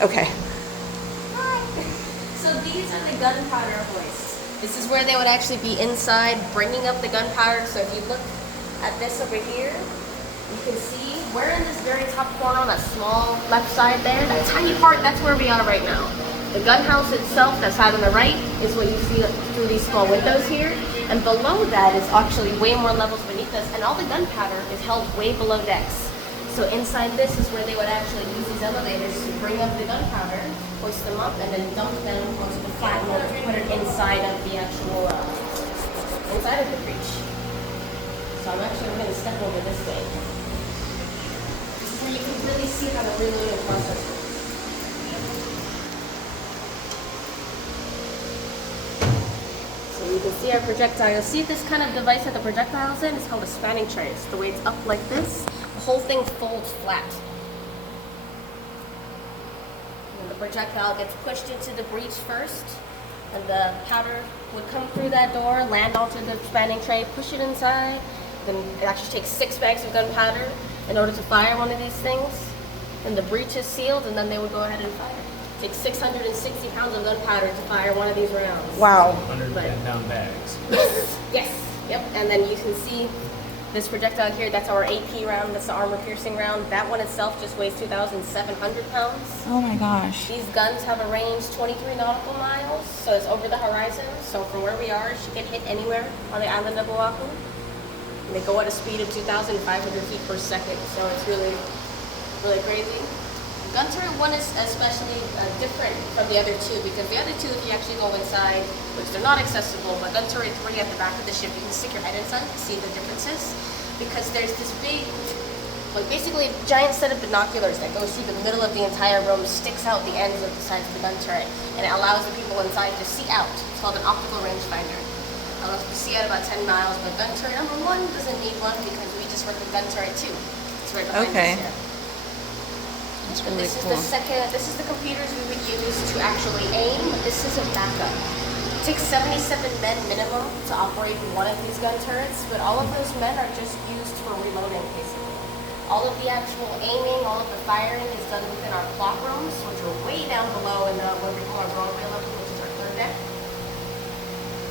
Okay. So these are the gunpowder hoists. This is where they would actually be inside bringing up the gunpowder. So if you look at this over here, you can see we're in this very top corner on that small left side there. That tiny part, that's where we are right now. The gun house itself, that side on the right, is what you see through these small windows here. And below that is actually way more levels beneath us. And all the gunpowder is held way below decks. So inside this is where they would actually use these elevators to bring up the gunpowder, hoist them up, and then dump them onto the flat mold to put it inside of the actual, inside of the breech. So I'm actually going to step over this way. This is where you can really see how the reloading process works. So you can see our projectile. See this kind of device that the projectile's in? It's called a spanning tray. So the way it's up like this, the whole thing folds flat. And the projectile gets pushed into the breech first, and the powder would come through that door, land onto the spanning tray, push it inside. Then it actually takes 6 bags of gunpowder in order to fire one of these things. Then the breech is sealed, and then they would go ahead and fire. It takes 660 pounds of gunpowder to fire one of these rounds. Wow. 110-pound bags. Yes. Yep. And then you can see this projectile here. That's our AP round. That's the armor-piercing round. That one itself just weighs 2,700 pounds. Oh my gosh. These guns have a range 23 nautical miles, so it's over the horizon. So from where we are, she can hit anywhere on the island of Oahu. And they go at a speed of 2,500 feet per second, so it's really, really crazy. Gun turret 1 is especially different from the other two, because the other two, if you actually go inside, which they're not accessible, but gun turret 3 at the back of the ship, you can stick your head inside to see the differences, because there's this big, like basically a giant set of binoculars that goes through the middle of the entire room, sticks out the ends of the sides of the gun turret, and it allows the people inside to see out. It's called an optical rangefinder. Allows you to see out about 10 miles, but gun turret number 1 doesn't need one because we just work with gun turret 2. It's right behind Okay. us here. That's really This is cool. the second. This is the computers we would use to actually aim. This is a backup. It takes 77 men minimum to operate one of these gun turrets, but all of those men are just used for reloading, basically. All of the actual aiming, all of the firing is done within our plot rooms, which are way down below in the what we call our Broadway level, which is our 3rd deck.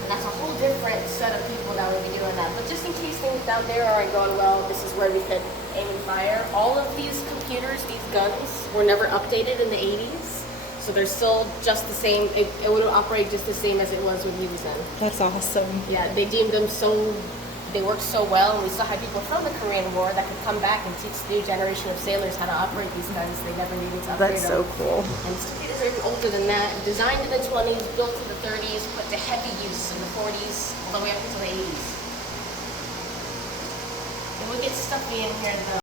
And that's a whole different set of people that would be doing that. But just in case things down there aren't going well, this is where we could aim and fire. All of these computers, these guns, were never updated in the 80s. So they're still just the same. It would operate just the same as it was when he was in. That's awesome. Yeah, they deemed them so, they worked so well. And we still had people from the Korean War that could come back and teach the new generation of sailors how to operate these guns. They never needed to upgrade That's them. so cool. And these computers are even older than that. Designed in the 20s, built in the 30s, put to heavy use in the 40s, all the way up until the 80s. It would get stuffy in here though.